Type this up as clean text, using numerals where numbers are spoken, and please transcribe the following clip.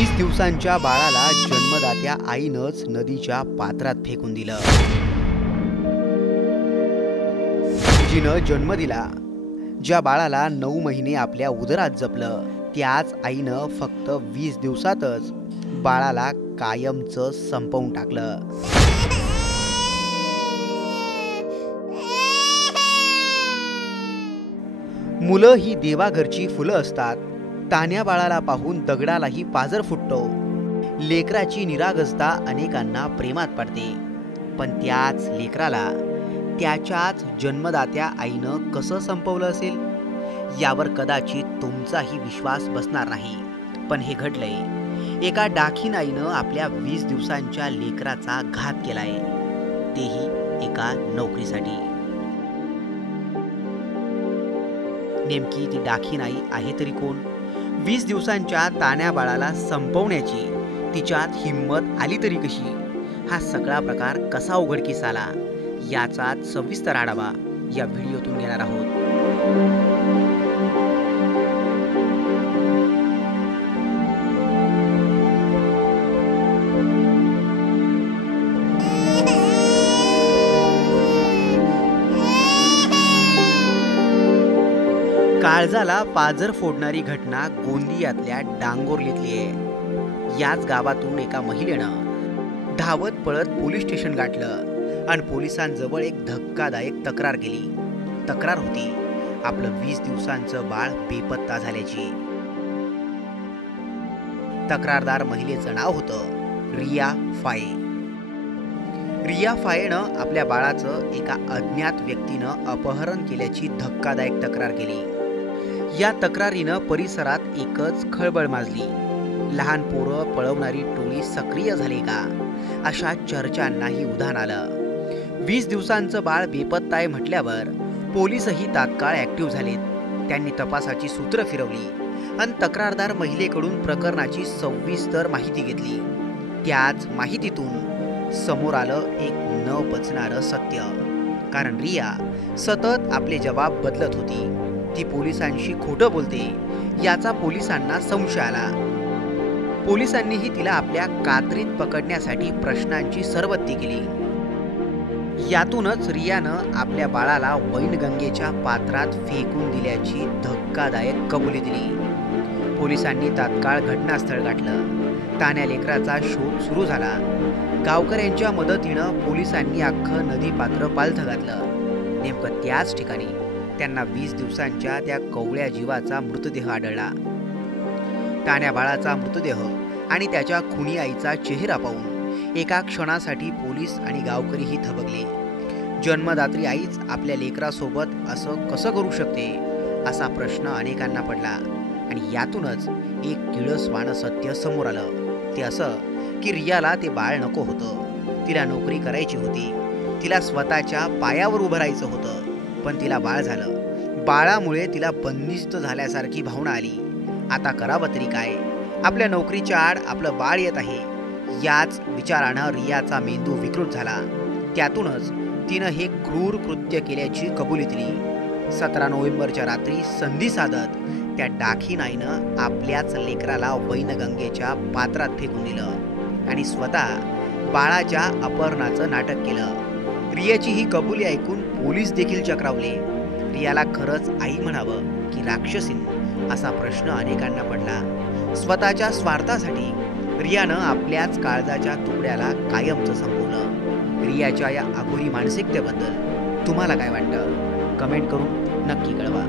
20 दिवसांच्या बाळाला जन्मदात्या आईनंच नदीच्या पात्रात फेकून दिलं। जिनं जन्म दिला, ज्या बाळाला 9 महिने आपल्या उदरात जपलं, त्याच आईनं फक्त 20 दिवसातच बाळाला कायमचं संपवून टाकलं। मुलं ही देवाघरची फुलं असतात। तान्या बाळाला पाहून दगडालाही पाजर फुटतो। लेकराची निरागसता अनेकांना प्रेमात पडते, पण त्याच लेकराला त्याच्याच जन्मदात्या आईनं कसं संपवलं असेल यावर कदाचित तुमचाही विश्वास बसणार नाही। पण हे घडलंय। एका डाखीन आईनं आपल्या 20 दिवसांच्या लेकराचा घात केलाय, तेही एका नोकरीसाठी। नेमकी ती डाखीन आई आहे तरी कोण? 20 दिवसांच्या तान्या बाळाला संपवण्याची तिच्यात हिंमत आली तरी कशी? हा सगळा प्रकार कसा उघडकीस आला याचाच सविस्तर आढावा या व्हिडिओतून घेणार आहोत। काळजाला पाजर फोडणारी घटना गोंदियातल्या डांगोर्लीतली आहे। याच गावातून एका महिलेनं धावत पळत पोलीस स्टेशन गाठलं आणि पोलिसांजवळ एक धक्कादायक तक्रार केली। तक्रार होती आपलं 20 दिवसांचं बाळ बेपत्ता झाल्याची। तक्रारदार महिलेचं नाव होतं रिया फाये। रिया फायेनं आपल्या बाळाचं एका अज्ञात व्यक्तीनं अपहरण केल्याची धक्कादायक तक्रार केली। या तक्रारीनं परिसरात एकच खळबळ माजली। लहान पोरं पळवणारी टोळी सक्रिय झाली का अशा चर्चांनाही उधाण आलं। 20 दिवसांचं बाळ बेपत्ता आहे म्हटल्यावर पोलीसही तात्काळ ऍक्टिव्ह झालेत। त्यांनी तपासाची सूत्र फिरवली आणि तक्रारदार महिलेकडून प्रकरणाची सविस्तर माहिती घेतली। त्याच माहितीतून समोर आलं एक न पचणारं सत्य। कारण रिया सतत आपले जबाब बदलत होती। ती पोलिसांशी खोटं बोलते याचा पोलिसांना संशय आला। पोलिसांनीही तिला आपल्या कात्रीत पकडण्यासाठी प्रश्नांची सरबत्ती केली। यातूनच रियानं आपल्या बाळाला वैनगंगेच्या पात्रात फेकून दिल्याची धक्कादायक कबुली दिली। पोलिसांनी तात्काळ घटनास्थळ गाठलं। तान्या लेकराचा शोध सुरू झाला। गावकऱ्यांच्या मदतीनं पोलिसांनी अख्खं नदी पात्र पालथं घातलं। नेमकं त्याच ठिकाणी त्यांना 20 दिवसांच्या त्या कवळ्या जीवाचा मृतदेह आढळला। तान्या बाळाचा मृतदेह आणि त्याच्या खुनी आईचा चेहरा पाहून एका क्षणासाठी पोलीस आणि गावकरीही थबकले। जन्मदात्री आईच आपल्या लेकरासोबत असं कसं करू शकते असा प्रश्न अनेकांना पडला। आणि यातूनच एक किळसवाणं सत्य समोर आलं। ते असं की रियाला ते बाळ नको होतं। तिला नोकरी करायची होती। तिला स्वतःच्या पायावर उभं राहायचं होतं। पण तिला बाळ झालं। बाळामुळे तिला बंदिस्त झाल्यासारखी भावना आली। आता करावं तरी काय? आपल्या नोकरीच्या आड आपलं बाळ येत आहे याच विचारानं रियाचा मेंदू विकृत झाला। त्यातूनच तिनं हे क्रूर कृत्य केल्याची कबुली दिली। 17 नोव्हेंबरच्या रात्री संधी साधत त्या डाखीन आईनं आपल्याच लेकराला वैनगंगेच्या पात्रात फेकून दिलं आणि स्वतः बाळाच्या अपहरणाचं नाटक केलं। रियाची ही कबुली ऐकून पोलीस देखील चक्रावले। रियाला खरंच आई म्हणावं की राक्षसीन असा प्रश्न अनेकांना पडला। स्वतःच्या स्वार्थासाठी रियानं आपल्याच काळजाच्या तुकड्याला कायमचं संपवलं। रियाच्या या अघोरी मानसिकतेबद्दल तुम्हाला काय वाटतं? कमेंट करून नक्की कळवा।